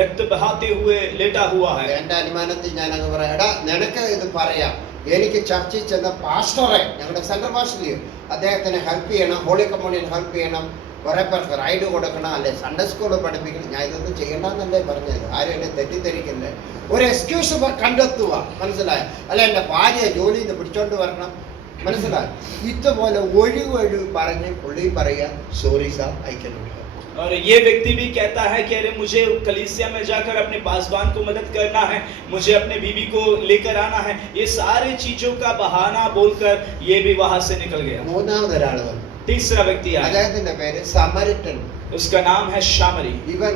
रक्त बहाते हुए लेटा हुआ है। എന്റെ അനുമാനത്തിൽ ഞാൻ അങ്ങ് പറയാം, എടാ നിനക്ക് ഇത് പറയാം, എനിക്ക് ചർച്ചിൽ ചെന്ന പാസ്റ്ററെ, ഞങ്ങളുടെ സെൻട്രൽ പാസ്റ്റർ, അദ്ദേഹത്തിന് ഹെൽപ്പ് ചെയ്യണം, ഹോളി കമ്മ്യൂണിയൻ ഹെൽപ്പ് ചെയ്യണം, കുറെ പേർക്ക് റൈഡ് കൊടുക്കണം, അല്ലെ സൺഡേ സ്കൂളിൽ പഠിപ്പിക്കണം. ഞാൻ ഇതൊന്നും ചെയ്യണ്ടെന്നല്ലേ പറഞ്ഞത്, ആരും എന്നെ തെറ്റിദ്ധരിക്കണ്ടേ. ഒരു എക്സ്ക്യൂസ് കണ്ടെത്തുക, മനസ്സിലായോ? അല്ല എൻ്റെ ഭാര്യ ജോലിയിൽ നിന്ന് പിടിച്ചോണ്ട് വരണം, മനസ്സിലായോ? ഇതുപോലെ ഒഴിവൊഴിവ് പറഞ്ഞ് പുള്ളി പറയുക, സോറി സാർ, ഐ കനോട്ട്. और ये व्यक्ति भी कहता है कि अरे मुझे कलीसिया में जाकर अपने पासबान को मदद करना है, मुझे अपने बीवी को लेकर आना है, ये सारी चीजों का बहाना बोलकर ये भी वहां से निकल गया। മൂന്നാമതൊരാൾ വന്നു. तीसरा व्यक्ति आया, അദ്ദേഹത്തിന്റെ പേര് സമരിറ്റൻ. उसका नाम है शामरी। ഇവൻ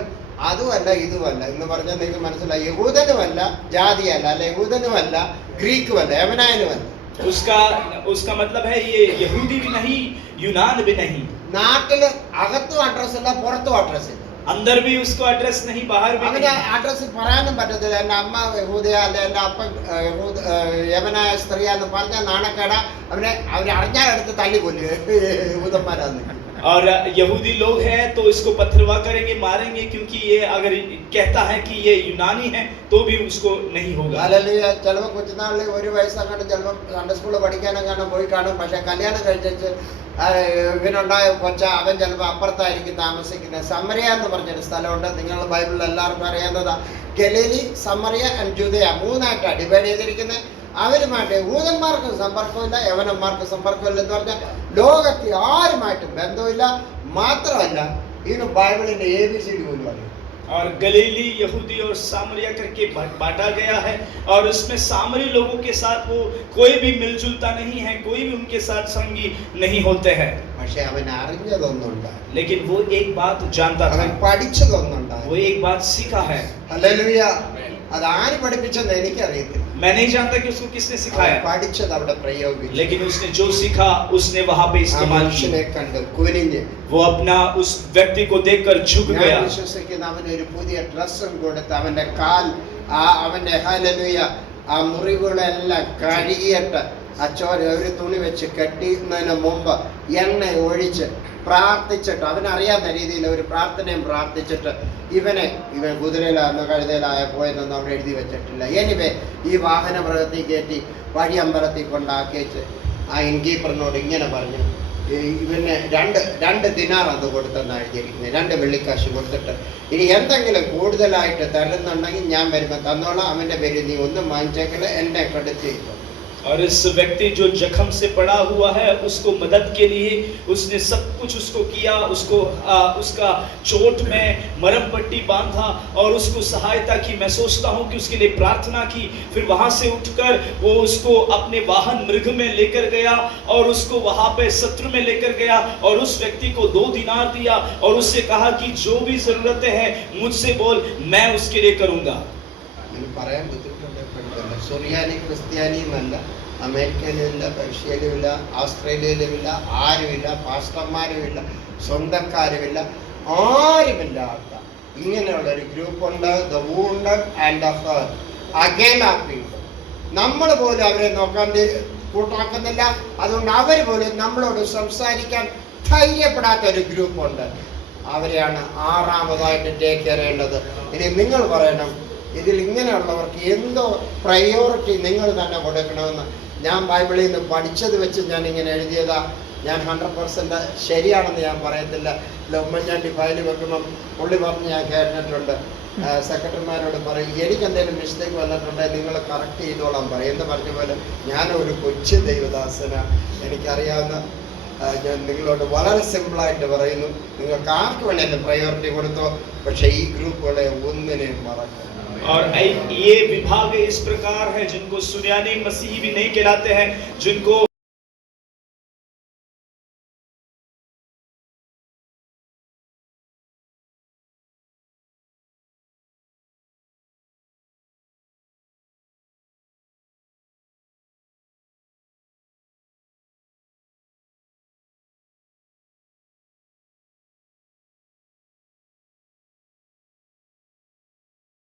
അതുമല്ല ഇതുമല്ല എന്ന് പറഞ്ഞാൽ നിങ്ങൾക്ക് മനസ്സിലായി. യഹൂദനുമല്ല, ജാതിയല്ല, അല്ല യഹൂദനുമല്ല, ഗ്രീക്കുമല്ല, യവനായനുമല്ല. उसका उसका मतलब है ये यहूदी भी नहीं, यूनान भी नहीं। നാട്ടില് അകത്തും അഡ്രസ് ഇല്ല, പുറത്തും അഡ്രസ് ഇല്ല. अंदर भी उसको एड्रेस नहीं, बाहर भी അവന് नहीं। അഡ്രസ് പറയാനും പറ്റത്തില്ല. എൻ്റെ അമ്മ യഹൂദയ അല്ലെ എൻ്റെ അപ്പൻ യവനായ സ്ത്രീയാന്ന് പറഞ്ഞാൽ നാണക്കേടാ. അവരെ അറിഞ്ഞാൽ എടുത്ത് തല്ലി കൊല്ലുക യഹൂദന്മാരാന്ന്. और यहूदी लोग हैं तो इसको पथरवा करेंगे, मारेंगे, क्योंकि ये अगर कहता है कि ये यूनानी है तो भी उसको नहीं होगा। ഹല്ലേലൂയ. ചിലപ്പോൾ കൊച്ചുനാളിൽ ഒരു വയസ്സങ്ങാണ്ട് ചിലപ്പോൾ സൺഡേ സ്കൂളിൽ പഠിക്കാനെങ്ങാണ്ട് പോയി കാണും. പക്ഷെ കല്യാണം കഴിച്ചു ഇവനുണ്ടായ അവൻ ചിലപ്പോൾ അപ്പുറത്തായിരിക്കും താമസിക്കുന്നത്. സമറിയ എന്ന് പറഞ്ഞൊരു സ്ഥലമുണ്ട്, നിങ്ങൾ ബൈബിളിൽ എല്ലാവർക്കും അറിയാവുന്നതാ. ഗലീലി, സമറിയ ആൻഡ് ജൂദയ മൂന്നായിട്ടാണ് ഡിവൈഡ് ചെയ്തിരിക്കുന്നത്. അവരുമായിട്ട് യഹൂദന്മാർക്ക് സമ്പർക്കമില്ല, യവനന്മാർക്ക് സമ്പർക്കമില്ല എന്ന് പറഞ്ഞാൽ ലോകത്തിൽ ആരുമായിട്ടും ബന്ധമില്ല. മാത്രമല്ല ഇതിന് ബൈബിളിന്റെ ABCD പോലും അറിയാം. और गलीली, यहूदी और सामरिया करके बांटा गया है, और उसमें सामरी लोगों के साथ वो कोई भी मिलजुलता नहीं है, कोई भी उनके साथ संगी नहीं होते हैं। പക്ഷെ അവൻ അറിഞ്ഞതൊന്നുണ്ടായി, लेकिन वो एक बात जानता था, അവൻ പഠിച്ചതൊന്നുണ്ടായി. वो एक बात सीखा है। ഹല്ലേലൂയ. അത് ആര് പഠിപ്പിച്ചെന്ന് എനിക്കറിയത്തില്ല. मैं नहीं जानता कि उसको किसने അവൻ सिखाया, പഠിച്ചത് അവിടെ പ്രയോഗിച്ചു. लेकिन उसने जो सीखा उसने वहां पे ആ इस्तेमाल മനുഷ്യനെ किया। കണ്ട് കുനിഞ്ഞ് वो अपना उस व्यक्ति को देखकर झुक ഞാൻ गया। വിശ്വസിക്കുന്ന അവന് ഒരു പുതിയ ഡ്രസ്സും കൊടുത്ത് അവന്റെ കാൽ അവന്റെ ഹല്ലേലൂയ ആ മുറിവുകളെല്ലാം കഴുകിയിട്ട് ആ ചോര ഒരു തുണി വെച്ച് കെട്ടുന്നതിന് മുമ്പ് എണ്ണ ഒഴിച്ച് പ്രാർത്ഥിച്ചിട്ട് അവനറിയാവുന്ന രീതിയിൽ ഒരു പ്രാർത്ഥനയും പ്രാർത്ഥിച്ചിട്ട് ഇവൻ കുതിരയിലാകുന്ന കഴുതയിലായ പോയെന്നൊന്നും അവിടെ എഴുതി വെച്ചിട്ടില്ല. എനിവേ ഈ വാഹനമൃഗത്തിൽ കയറ്റി വഴി അമ്പലത്തിൽ കൊണ്ടാക്കിച്ച് ആ ഇൻകീപ്പറിനോട് ഇങ്ങനെ പറഞ്ഞു, ഇവന് രണ്ട് ദിനാർ അത് കൊടുത്തെന്നാണ് എഴുതിയിരിക്കുന്നത്. 2 വെള്ളിക്കാശ് കൊടുത്തിട്ട് ഇനി എന്തെങ്കിലും കൂടുതലായിട്ട് തരുന്നുണ്ടെങ്കിൽ ഞാൻ വരുമ്പോൾ തന്നോളാം, അവൻ്റെ പേര് നീ ഒന്നും വാങ്ങിച്ചേക്കല്, എന്നെ ക്രെഡിറ്റ് ചെയ്തു. और इस व्यक्ति जो जख्म से पड़ा हुआ है उसको मदद के लिए उसने सब कुछ उसको किया, उसको उसका चोट में मरहम पट्टी बांधा और उसको सहायता की। मैं सोचता हूँ कि उसके लिए प्रार्थना की। फिर वहां से उठकर वो उसको अपने वाहन मृग में लेकर गया और उसको वहां पे सत्र में लेकर गया और उस व्यक्ति को 2 दिनार दिया और उससे कहा कि जो भी जरूरतें हैं मुझसे बोल, मैं उसके लिए करूंगा। പറയാൻ ബുദ്ധിമുട്ടുണ്ടെങ്കിൽ സുറിയാനി ക്രിസ്ത്യാനിയുമല്ല, അമേരിക്കയിലുമില്ല, റഷ്യയിലുമില്ല, ഓസ്ട്രേലിയയിലുമില്ല, ആരുമില്ല, പാസ്റ്റർമാരുമില്ല, സ്വന്തക്കാരുമില്ല, ആരുമില്ലാത്ത ഇങ്ങനെയുള്ള ഒരു ഗ്രൂപ്പുണ്ട്. The wounded and the hurt again ആ പീപ്പിൾ. നമ്മൾ പോലും അവരെ നോക്കാൻ കൂട്ടാക്കുന്നില്ല. അതുകൊണ്ട് അവർ പോലും നമ്മളോട് സംസാരിക്കാൻ ധൈര്യപ്പെടാത്ത ഒരു ഗ്രൂപ്പുണ്ട്. അവരെയാണ് 6ാമതായിട്ട് ടേക്ക് കെയർ ചെയ്യേണ്ടത്. ഇനി നിങ്ങൾ പറയണം, ഇതിൽ ഇങ്ങനെയുള്ളവർക്ക് എന്തോ പ്രയോറിറ്റി നിങ്ങൾ തന്നെ കൊടുക്കണമെന്ന്. ഞാൻ ബൈബിളിൽ നിന്ന് പഠിച്ചത് വെച്ച് ഞാൻ ഇങ്ങനെ എഴുതിയതാ. ഞാൻ 100% ശരിയാണെന്ന് ഞാൻ പറയത്തില്ല. ഉമ്മൻചാണ്ടി ഫയൽ വെക്കുമ്പം പുള്ളി പറഞ്ഞ് ഞാൻ കേട്ടിട്ടുണ്ട്, സെക്രട്ടറിമാരോട് പറയും എനിക്ക് എന്തെങ്കിലും മിസ്റ്റേക്ക് വന്നിട്ടുണ്ടെങ്കിൽ നിങ്ങൾ കറക്റ്റ് ചെയ്തോളാൻ പറയും എന്ന് പറഞ്ഞ പോലെ ഞാനൊരു കൊച്ചു ദൈവദാസന. എനിക്കറിയാവുന്ന ഞാൻ നിങ്ങളോട് വളരെ സിമ്പിളായിട്ട് പറയുന്നു, നിങ്ങൾക്ക് ആർക്ക് വേണേലും പ്രയോറിറ്റി കൊടുത്തോ, പക്ഷേ ഈ ഗ്രൂപ്പുകളെ ഒന്നിനെയും മറക്കണം. और ये विभाग इस प्रकार है जिनको सुरियानी मसीही भी नहीं कहलाते हैं, जिनको